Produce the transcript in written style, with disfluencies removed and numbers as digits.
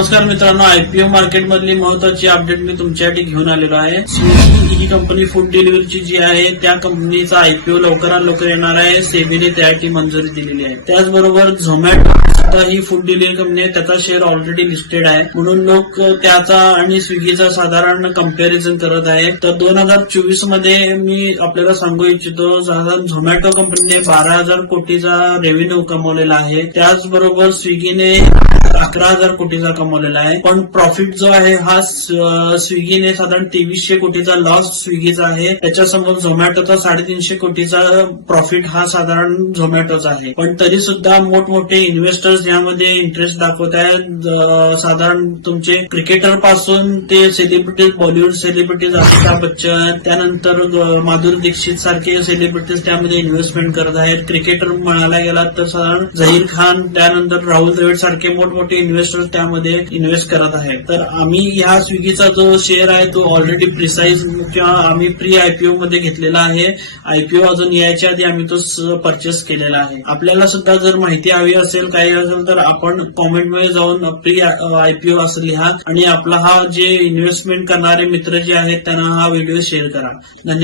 नमस्कार मित्रांनो, IPO market मधली महत्वाची अपडेट मी तुमच्यासाठी घेऊन आलेलो आहे. स्विगी ही कंपनी फूड डिलिव्हरीची जी आहे त्या कंपनीचा आयपीओ लवकरात लवकर येणार आहे. सेबीने त्यासाठी मंजुरी दिलेली आहे. त्याचबरोबर झोमॅटो सुद्धा ही फूड डिलिव्हरी कंपनी आहे, त्याचा शेअर ऑलरेडी लिस्टेड आहे, म्हणून लोक त्याचा आणि स्विगीचा साधारण कंपॅरिझन करत आहेत. तर 2024 मध्ये मी आपल्याला सांगू इच्छितो, साधारण झोमॅटो कंपनीने 12,000 कोटीचा रेव्हेन्यू कमवलेला आहे. त्याचबरोबर स्विगीने 11,000 कोटीचा कमवलेला आहे. पण प्रॉफिट जो आहे हा स्विगीने साधारण 2300 कोटीचा लॉस स्विगीचा आहे. त्याच्यासमोर झोमॅटोचा 350 कोटीचा प्रॉफिट हा साधारण झोमॅटोचा आहे. पण तरी सुद्धा मोठमोठे इन्व्हेस्टर्स यामध्ये इंटरेस्ट दाखवत आहेत. साधारण तुमचे क्रिकेटर पासून ते सेलिब्रिटीज, बॉलिवूड सेलिब्रिटीज अमिताभ बच्चन, त्यानंतर माधुरी दीक्षित सारखे सेलिब्रिटीज त्यामध्ये इन्व्हेस्टमेंट करत आहेत. क्रिकेटर म्हणायला गेला तर साधारण झहीर खान, त्यानंतर राहुल द्रविड सारखे मोठमोठे इन्व्हेस्टर्स त्यामध्ये इन्व्हेस्ट करत आहेत. तर आम्ही ह्या स्विगीचा जो शेअर आहे तो ऑलरेडी प्रिसाइज किंवा आम्ही प्री आयपीओ मध्ये घेतलेला आहे. आयपीओ अजून यायच्या आधी आम्ही तो परचेस केलेला आहे. आपल्याला सुद्धा जर माहिती हवी असेल, काही असेल तर आपण कॉमेंटमध्ये जाऊन प्री आयपीओ असं लिहा आणि आपला हा जे इन्व्हेस्टमेंट करणारे मित्र जे आहेत त्यांना हा व्हिडिओ शेअर करा. धन्यवाद.